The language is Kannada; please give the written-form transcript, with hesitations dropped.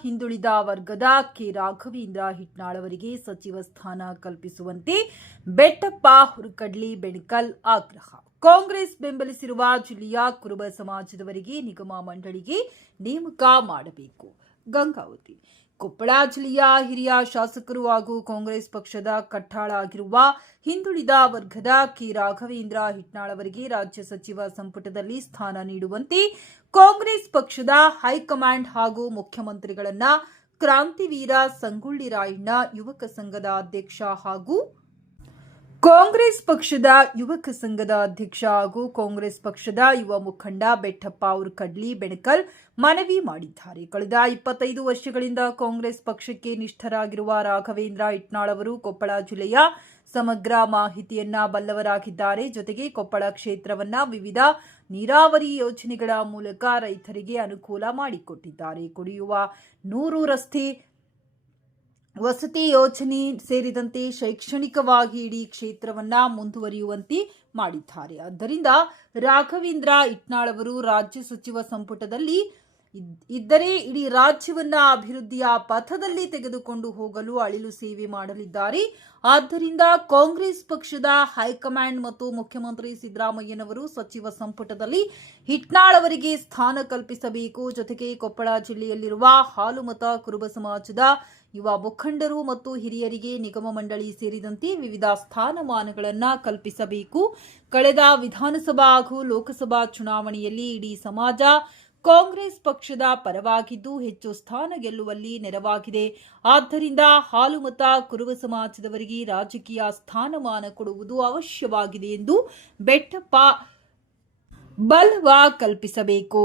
ಹಿಂದುಳಿದ ವರ್ಗದ ಕೆ ರಾಘವೇಂದ್ರ ಹಿಟ್ನಾಳ್ ಅವರಿಗೆ ಸಚಿವ ಸ್ಥಾನ ಕಲ್ಪಿಸುವಂತೆ ಬೆಟ್ಟಪ್ಪ ಹುರಕಡ್ಲಿ ಬೆಣಕಲ್ ಆಗ್ರಹ. ಕಾಂಗ್ರೆಸ್ ಬೆಂಬಲಿಸಿರುವ ಜಿಲ್ಲೆಯ ಕುರುಬ ಸಮಾಜದವರಿಗೆ ನಿಗಮ ಮಂಡಳಿಗೆ ನೇಮಕ ಮಾಡಬೇಕು. ಗಂಗಾವತಿ. ಕೊಪ್ಪಳ ಜಿಲ್ಲೆಯ ಹಿರಿಯ ಶಾಸಕರು ಹಾಗೂ ಕಾಂಗ್ರೆಸ್ ಪಕ್ಷದ ಕಟ್ಟಾಳ ಆಗಿರುವ ಹಿಂದುಳಿದ ವರ್ಗದ ಕೆ ರಾಘವೇಂದ್ರ ಹಿಟ್ನಾಳ್ ಅವರಿಗೆ ರಾಜ್ಯ ಸಚಿವ ಸಂಪುಟದಲ್ಲಿ ಸ್ಥಾನ ನೀಡುವಂತೆ ಕಾಂಗ್ರೆಸ್ ಪಕ್ಷದ ಹೈಕಮಾಂಡ್ ಹಾಗೂ ಮುಖ್ಯಮಂತ್ರಿಗಳನ್ನ ಕ್ರಾಂತಿವೀರ ಸಂಗೊಳ್ಳಿ ರಾಯಣ್ಣ ಯುವಕ ಸಂಘದ ಅಧ್ಯಕ್ಷ ಹಾಗೂ ಕಾಂಗ್ರೆಸ್ ಪಕ್ಷದ ಯುವ ಮುಖಂಡ ಬೆಟ್ಟಪ್ಪ ಹುರಕಡ್ಲಿ ಬೆಣಕಲ್ ಮನವಿ ಮಾಡಿದ್ದಾರೆ. ಕಳೆದ 25 ವರ್ಷಗಳಿಂದ ಕಾಂಗ್ರೆಸ್ ಪಕ್ಷಕ್ಕೆ ನಿಷ್ಠರಾಗಿರುವ ರಾಘವೇಂದ್ರ ಹಿಟ್ನಾಳ್ ಅವರು ಕೊಪ್ಪಳ ಜಿಲ್ಲೆಯ ಸಮಗ್ರ ಮಾಹಿತಿಯನ್ನ ಬಲ್ಲವರಾಗಿದ್ದಾರೆ. ಜೊತೆಗೆ ಕೊಪ್ಪಳ ಕ್ಷೇತ್ರವನ್ನ ವಿವಿಧ ನೀರಾವರಿ ಯೋಜನೆಗಳ ಮೂಲಕ ರೈತರಿಗೆ ಅನುಕೂಲ ಮಾಡಿಕೊಟ್ಟಿದ್ದಾರೆ. ಕುಡಿಯುವ 100 ರಸ್ತೆ, ವಸತಿ ಯೋಜನೆ ಸೇರಿದಂತೆ ಶೈಕ್ಷಣಿಕವಾಗಿ ಇಡೀ ಕ್ಷೇತ್ರವನ್ನ ಮುಂದುವರಿಯುವಂತೆ ಮಾಡಿದ್ದಾರೆ. ಆದ್ದರಿಂದ ರಾಘವೇಂದ್ರ ಹಿಟ್ನಾಳ್ ಅವರು ರಾಜ್ಯ ಸಚಿವ ಸಂಪುಟದಲ್ಲಿ ಇದ್ದರೆ ಇಡೀ ರಾಜ್ಯವನ್ನ ಅಭಿವೃದ್ಧಿಯ ಪಥದಲ್ಲಿ ತೆಗೆದುಕೊಂಡು ಹೋಗಲು ಅಳಿಲು ಸೇವೆ ಮಾಡಲಿದ್ದಾರೆ. ಆದ್ದರಿಂದ ಕಾಂಗ್ರೆಸ್ ಪಕ್ಷದ ಹೈಕಮಾಂಡ್ ಮತ್ತು ಮುಖ್ಯಮಂತ್ರಿ ಸಿದ್ದರಾಮಯ್ಯನವರು ಸಚಿವ ಸಂಪುಟದಲ್ಲಿ ಹಿಟ್ನಾಳ್ ಅವರಿಗೆ ಸ್ಥಾನ ಕಲ್ಪಿಸಬೇಕು. ಜೊತೆಗೆ ಕೊಪ್ಪಳ ಜಿಲ್ಲೆಯಲ್ಲಿರುವ ಹಾಲುಮತ ಕುರುಬ ಸಮಾಜದ ಯುವ ಮುಖಂಡರು ಮತ್ತು ಹಿರಿಯರಿಗೆ ನಿಗಮ ಮಂಡಳಿ ಸೇರಿದಂತೆ ವಿವಿಧ ಸ್ಥಾನಮಾನಗಳನ್ನು ಕಲ್ಪಿಸಬೇಕು. ಕಳೆದ ವಿಧಾನಸಭಾ ಹಾಗೂ ಲೋಕಸಭಾ ಚುನಾವಣೆಯಲ್ಲಿ ಇಡೀ ಸಮಾಜ ಕಾಂಗ್ರೆಸ್ ಪಕ್ಷದ ಪರವಾಗಿದ್ದು ಹೆಚ್ಚು ಸ್ಥಾನ ಗೆಲ್ಲುವಲ್ಲಿ ನೆರವಾಗಿದೆ. ಆದ್ದರಿಂದ ಹಾಲುಮತ ಕುರುಬ ಸಮಾಜದವರಿಗೆ ರಾಜಕೀಯ ಸ್ಥಾನಮಾನ ಕೊಡುವುದು ಅವಶ್ಯವಾಗಿದೆ ಎಂದು ಬೆಟ್ಟಪ್ಪ ಬಲ್ವಾ ಕಲ್ಪಿಸಬೇಕು.